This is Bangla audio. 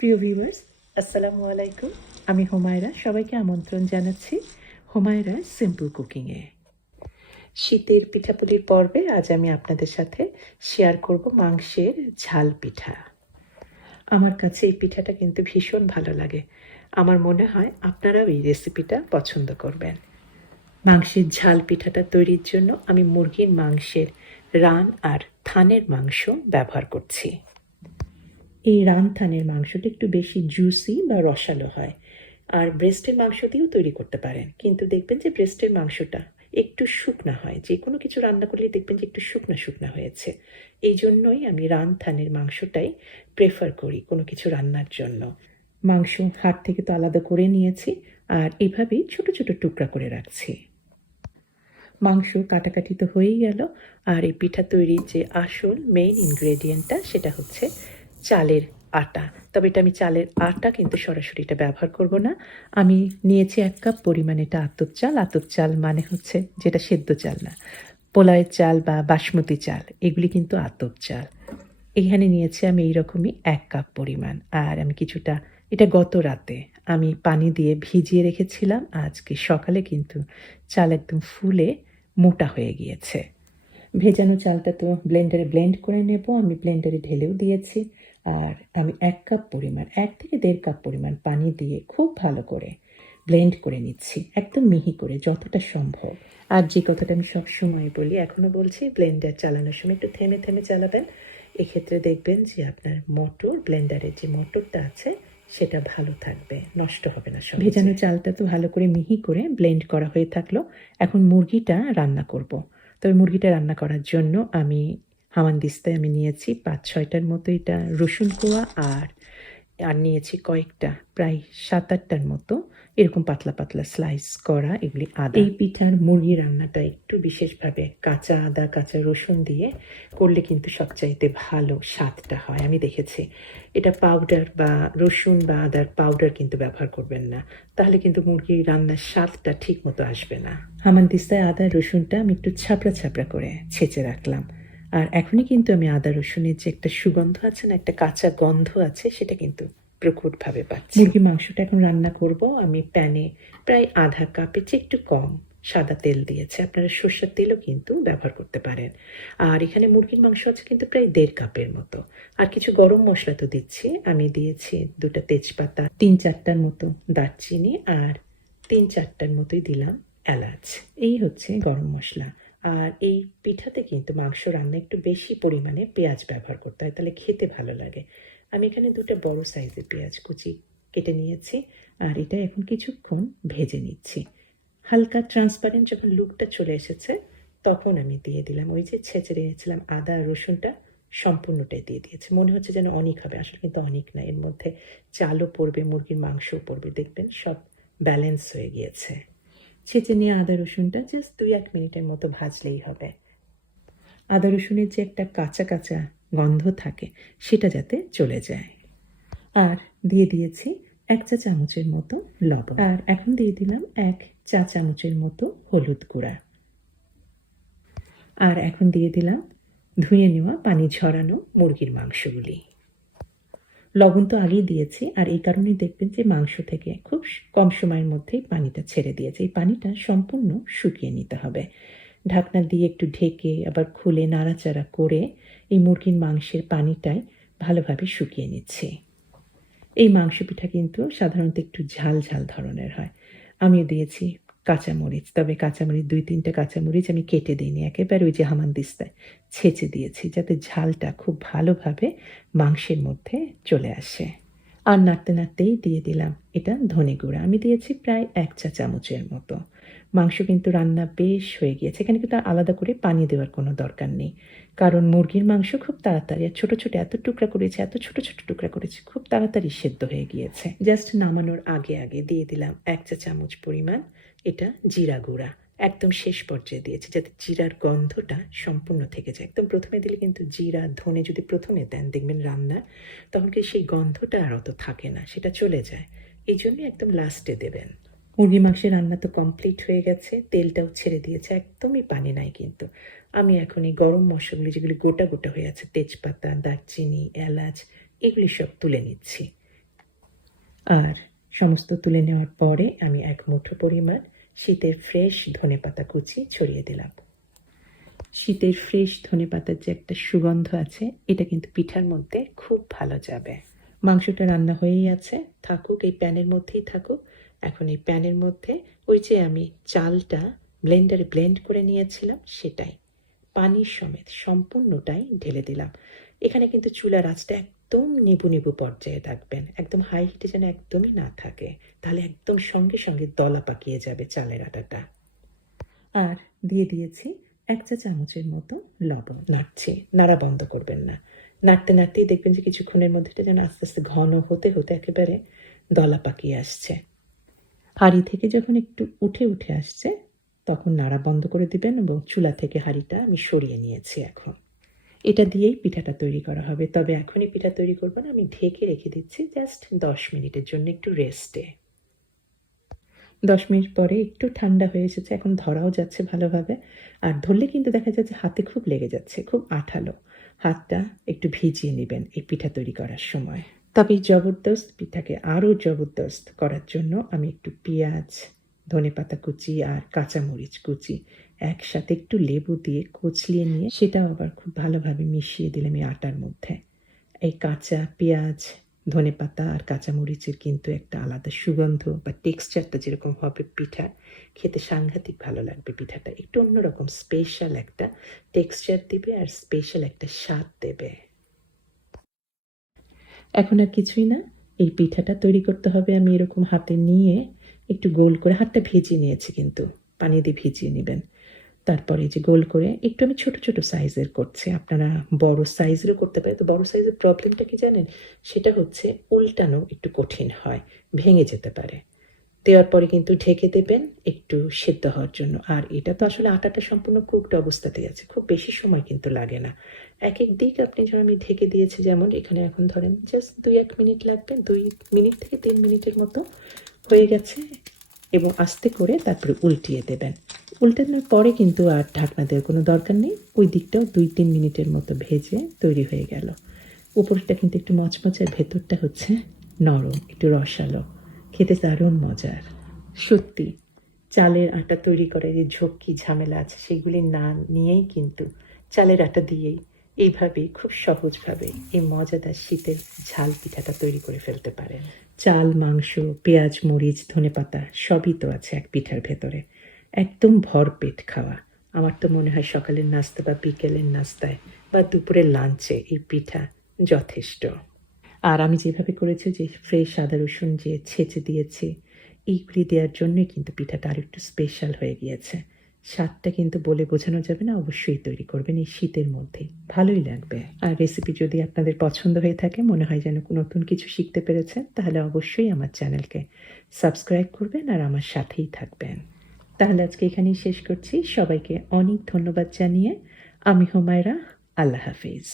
প্রিয় ভিউয়ার্স, আসসালামু আলাইকুম। আমি হুমায়রা, সবাইকে আমন্ত্রণ জানাচ্ছি হুমায়রার সিম্পল কুকিংয়ে। শীতের পিঠাপুলির পর্বে আজ আমি আপনাদের সাথে শেয়ার করব মাংসের ঝাল পিঠা। আমার কাছে এই পিঠাটা কিন্তু ভীষণ ভালো লাগে। আমার মনে হয় আপনারাও এই রেসিপিটা পছন্দ করবেন। মাংসের ঝাল পিঠাটা তৈরির জন্য আমি মুরগির মাংসের রান আর থানের মাংস ব্যবহার করছি। এই রান থানের মাংসটা একটু বেশি জুসি বা রসালো হয়, আর ব্রেস্টের মাংস দিয়েও তৈরি করতে পারেন, কিন্তু দেখবেন যে ব্রেস্টের মাংসটা একটু শুকনা হয়। যে কোনো কিছু রান্না করলে দেখবেন যে একটু শুকনা শুকনা হয়েছে। এই জন্যই আমি রান থানের মাংসটাই প্রেফার করি কোনো কিছু রান্নার জন্য। মাংস হাড় থেকে তো আলাদা করে নিয়েছি, আর এভাবেই ছোট ছোট টুকরা করে রাখছি। মাংস কাটাকাটি তো হয়েই গেল, আর এই পিঠা তৈরির যে আসল মেইন ইনগ্রেডিয়েন্টটা সেটা হচ্ছে চালের আটা। তবে এটা আমি চালের আটা কিন্তু সরাসরি এটা ব্যবহার করব না। আমি নিয়েছি 1 কাপ পরিমাণ এটা আতপ চাল। আতপ চাল মানে হচ্ছে যেটা সেদ্ধ চাল না, পোলাওয়ের চাল বা বাসমতি চাল, এগুলি কিন্তু আতপ চাল। এখানে নিয়েছি আমি এইরকমই 1 কাপ পরিমাণ। আর আমি কিছুটা, এটা গত রাতে আমি পানি দিয়ে ভিজিয়ে রেখেছিলাম। আজকে সকালে কিন্তু চাল একদম ফুলে মোটা হয়ে গিয়েছে। ভেজানো চালটা তো ব্লেন্ডারে ব্লেন্ড করে নেব। আমি ব্লেন্ডারে ঢেলেও দিয়েছি। আর আমি 1 কাপ পরিমাণ, 1 থেকে 1.5 কাপ পরিমাণ পানি দিয়ে খুব ভালো করে ব্লেন্ড করে নিচ্ছি, একদম মিহি করে যতটা সম্ভব। আর যে কথাটা আমি সবসময় বলি, এখনও বলছি, ব্লেন্ডার চালানোর সময় একটু থেমে থেমে চালাবেন। এক্ষেত্রে দেখবেন যে আপনার মোটর, ব্লেন্ডারের যে মোটরটা আছে সেটা ভালো থাকবে, নষ্ট হবে না। সব ভেজানো চালটা তো ভালো করে মিহি করে ব্লেন্ড করা হয়ে থাকলো। এখন মুরগিটা রান্না করব। তবে মুরগিটা রান্না করার জন্য আমি হামানদিস্তায় আমি নিয়েছি 5-6টার মতো এটা রসুন কোয়া, আর নিয়েছি কয়েকটা, প্রায় 7-8টার মতো এরকম পাতলা পাতলা স্লাইস করা এগুলি আদা। এই পিঠার মুরগি রান্নাটা একটু বিশেষভাবে কাঁচা আদা, কাঁচা রসুন দিয়ে করলে কিন্তু সবচাইতে ভালো স্বাদটা হয়। আমি দেখেছি এটা পাউডার বা রসুন বা আদার পাউডার কিন্তু ব্যবহার করবেন না, তাহলে কিন্তু মুরগি রান্নার স্বাদটা ঠিক মতো আসবে না। হামানদিস্তায় আদা রসুনটা আমি একটু ছাপড়া ছাপড়া করে ছেঁচে রাখলাম। আর এখনই কিন্তু আমি আদা রসুনের যে একটা সুগন্ধ আছে না, একটা কাঁচা গন্ধ আছে, সেটা কিন্তু প্রকটভাবে পাচ্ছি। মুরগি মাংসটা এখন রান্না করব। আমি প্যানে প্রায় আধা কাপের চেয়ে একটু কম সাদা তেল দিয়েছি। আপনারা সর্ষের তেলও কিন্তু ব্যবহার করতে পারেন। আর এখানে মুরগির মাংস আছে কিন্তু প্রায় 1.5 কাপের মতো। আর কিছু গরম মশলা তো দিচ্ছি। আমি দিয়েছি 2টা তেজপাতা, 3-4টার মতো দারচিনি, আর 3-4টার মতোই দিলাম এলাচ। এই হচ্ছে গরম মশলা। আর এই পিঠাতে কিন্তু মাংস রান্না একটু বেশি পরিমাণে পেঁয়াজ ব্যবহার করতে হয়, তাহলে খেতে ভালো লাগে। আমি এখানে 2টা বড় সাইজের পেঁয়াজ কুচি কেটে নিয়েছি, আর এটা এখন কিছুক্ষণ ভেজে নিচ্ছি। হালকা ট্রান্সপারেন্ট যখন লুকটা চলে এসেছে, তখন আমি দিয়ে দিলাম ওই যে ছেঁচে রেখেছিলাম আদা রসুনটা, সম্পূর্ণটাই দিয়ে দিয়েছি। মনে হচ্ছে যেন অনেক হবে, আসলে কিন্তু অনেক না। এর মধ্যে চালও পড়বে, মুরগির মাংসও পড়বে, দেখবেন সব ব্যালেন্স হয়ে গিয়েছে। ছেঁচে নিয়ে আদা রসুনটা জাস্ট 2-1 মিনিটের মতো ভাজলেই হবে। আদা রসুনের যে একটা কাঁচা কাঁচা গন্ধ থাকে সেটা যাতে চলে যায়। আর দিয়ে দিয়েছি 1 চা চামচের মতো লবণ, আর এখন দিয়ে দিলাম 1 চা চামচের মতো হলুদ গুঁড়া। আর এখন দিয়ে দিলাম ধুয়ে নেওয়া পানি ঝরানো মুরগির মাংসগুলি। লবণ তো আগেই দিয়েছি, আর এই কারণেই দেখবেন যে মাংস থেকে খুব কম সময়ের মধ্যেই পানিটা ছেড়ে দিয়েছে। এই পানিটা সম্পূর্ণ শুকিয়ে নিতে হবে। ঢাকনা দিয়ে একটু ঢেকে আবার খুলে নাড়াচাড়া করে এই মুরগির মাংসের পানিটাই ভালোভাবে শুকিয়ে নিচ্ছি। এই মাংস পিঠা কিন্তু সাধারণত একটু ঝাল ঝাল ধরনের হয়। আমিও দিয়েছি কাঁচামরিচ, তবে কাঁচামরিচ 2-3টা কাঁচামরিচ আমি কেটে দিইনি, একেবারে ওই যে হামানদিস্তায় ছেঁচে দিয়েছি, যাতে ঝালটা খুব ভালোভাবে মাংসের মধ্যে চলে আসে। আর নাড়তে নাড়তেই দিয়ে দিলাম এটা ধনে গুঁড়া। আমি দিয়েছি প্রায় 1 চা চামচের মতো। মাংস কিন্তু রান্না বেশ হয়ে গিয়েছে। এখানে কিন্তু আলাদা করে পানি দেওয়ার কোনো দরকার নেই, কারণ মুরগির মাংস খুব তাড়াতাড়ি, আর ছোটো ছোটো এত টুকরা করেছে, এত ছোটো ছোটো টুকরা করেছে, খুব তাড়াতাড়ি সেদ্ধ হয়ে গিয়েছে। জাস্ট নামানোর আগে আগে দিয়ে দিলাম 1 চা চামচ পরিমাণ এটা জিরা গুঁড়া। একদম শেষ পর্যায়ে দিয়েছি, যাতে জিরার গন্ধটা সম্পূর্ণ থেকে যায়। একদম প্রথমে দিলে কিন্তু জিরা ধনে যদি প্রথমে দেন, দেখবেন রান্না তখন কি সেই গন্ধটা আর অত থাকে না, সেটা চলে যায়। এই জন্য একদম লাস্টে দেবেন। মুরগি মাংসের রান্না তো কমপ্লিট হয়ে গেছে, তেলটাও ছেড়ে দিয়েছে, একদমই পানি নাই কিন্তু। আমি এখন এই গরম মশলাগুলি যেগুলি গোটা গোটা হয়ে আছে, তেজপাতা, দারচিনি, এলাচ, এগুলি সব তুলে নিচ্ছি। আর সমস্ত তুলে নেওয়ার পরে আমি 1 মুঠো পরিমাণ শীতের ফ্রেশ ধনেপাতা কুচি ছড়িয়ে দিলাম। শীতের ফ্রেশ ধনেপাতার যে একটা সুগন্ধ আছে, এটা কিন্তু পিঠার মধ্যে খুব ভালো যাবে। মাংসটা রান্না হয়েই আছে, থাকুক, এই প্যানের মধ্যেই থাকুক। এখন এই প্যানের মধ্যে ওই যে আমি চালটা ব্লেন্ডারে ব্লেন্ড করে নিয়েছিলাম, সেটাই পানির সমেত সম্পূর্ণটাই ঢেলে দিলাম। এখানে কিন্তু চুলার আঁচটা একদম নিবু নিবু পর্যায়ে রাখবেন, একদম হাই হিটে যেন একদমই না থাকে, তাহলে একদম সঙ্গে সঙ্গে দলা পাকিয়ে যাবে চালের আটাটা। আর দিয়ে দিয়েছি 1 চা চামচের মতো লবণ। নাড়ছি, নাড়া বন্ধ করবেন না। নাড়তে নাড়তেই দেখবেন যে কিছুক্ষণের মধ্যে এটা যেন আস্তে আস্তে ঘন হতে হতে একেবারে দলা পাকিয়ে আসছে। হাঁড়ি থেকে যখন একটু উঠে উঠে আসছে, তখন নাড়া বন্ধ করে দিবেন এবং চুলা থেকে হাঁড়িটা আমি সরিয়ে নিয়েছি। এখন এটা দিয়েই পিঠাটা তৈরি করা হবে। তবে এখনই পিঠা তৈরি করব না, আমি ঢেকে রেখে দিচ্ছি জাস্ট 10 মিনিটের জন্য একটু রেস্টে। 10 মিনিট পরে একটু ঠান্ডা হয়ে এসেছে, এখন ধরাও যাচ্ছে ভালোভাবে। আর ধরলে কিন্তু দেখা যাচ্ছে হাতে খুব লেগে যাচ্ছে, খুব আঠালো। হাতটা একটু ভিজিয়ে নেবেন এই পিঠা তৈরি করার সময়। তবে এই জবরদস্ত পিঠাকে আরও জবরদস্ত করার জন্য আমি একটু পেঁয়াজ, ধনেপাতা কুচি আর কাঁচামরিচ কুচি একসাথে একটু লেবু দিয়ে কচলিয়ে নিয়ে সেটাও আবার খুব ভালোভাবে মিশিয়ে দিলাম এই আটার মধ্যে। এই কাঁচা পেঁয়াজ, ধনেপাতা আর কাঁচামরিচের কিন্তু একটা আলাদা সুগন্ধ বা টেক্সচারটা যেরকম হবে পিঠার, খেতে সাংঘাতিক ভালো লাগবে। পিঠাটা একটু অন্যরকম স্পেশাল একটা টেক্সচার দিবে আর স্পেশাল একটা স্বাদ দেবে। এখন আর কিছুই না, এই পিঠাটা তৈরি করতে হবে। আমি এরকম হাতে নিয়ে একটু গোল করে, হাতটা ভিজিয়ে নিয়েছি কিন্তু, পানি দিয়ে ভিজিয়ে নেবেন। তারপরে যে গোল করে একটু আমি ছোট ছোট সাইজের করছি, আপনারা বড় সাইজেরও করতে পারেন। তো বড় সাইজের প্রবলেমটা কি জানেন, সেটা হচ্ছে উল্টানো একটু কঠিন হয়, ভেঙে যেতে পারে। দেওয়ার পরে কিন্তু ঢেকে দেবেন একটু সেদ্ধ হওয়ার জন্য। আর এটা তো আসলে আটাটা সম্পূর্ণ কুকড অবস্থাতেই আছে, খুব বেশি সময় কিন্তু লাগে না। এক এক দিক আপনি যেমন আমি ঢেকে দিয়েছি, যেমন এখানে এখন ধরেন জাস্ট 2-1 মিনিট লাগবে, 2 মিনিট থেকে 3 মিনিটের মতো হয়ে গেছে। এবং আস্তে করে তারপরে উল্টিয়ে দেবেন। উল্টানোর পরে কিন্তু আর ঢাকনা দেওয়ার কোনো দরকার নেই, ওই দিকটাও 2-3 মিনিটের মতো ভেজে তৈরি হয়ে গেল। উপরটা কিন্তু একটু মচমচে আর ভেতরটা হচ্ছে নরম, একটু রসালো, খেতে দারুণ মজার। সত্যি চালের আটা তৈরি করার যে ঝক্কি ঝামেলা আছে সেগুলি না নিয়েই কিন্তু চালের আটা দিয়েই এইভাবেই খুব সহজভাবে এই মজাদার শীতের ঝাল পিঠাটা তৈরি করে ফেলতে পারেন। চাল, মাংস, পেঁয়াজ, মরিচ, ধনেপাতা সবই তো আছে এক পিঠার ভেতরে, একদম ভরপেট খাওয়া। আমার তো মনে হয় সকালের নাস্তা বা বিকেলের নাস্তায় বা দুপুরের লাঞ্চে এই পিঠা যথেষ্ট। আর আমি যেভাবে করেছি, যে ফ্রেশ আদা রসুন যে ছেঁচে দিয়েছি, এইগুলি দেওয়ার জন্যই কিন্তু পিঠাটা আর একটু স্পেশাল হয়ে গিয়েছে। স্বাদটা কিন্তু বলে বোঝানো যাবে না, অবশ্যই তৈরি করবেন এই শীতের মধ্যেই, ভালোই লাগবে। আর রেসিপি যদি আপনাদের পছন্দ হয়ে থাকে, মনে হয় যেন নতুন কিছু শিখতে পেরেছেন, তাহলে অবশ্যই আমার চ্যানেলকে সাবস্ক্রাইব করবেন আর আমার সাথেই থাকবেন। তাহলে আজকে এখানেই শেষ করছি। সবাইকে অনেক ধন্যবাদ জানিয়ে আমি হুমায়রা, আল্লাহ হাফিজ।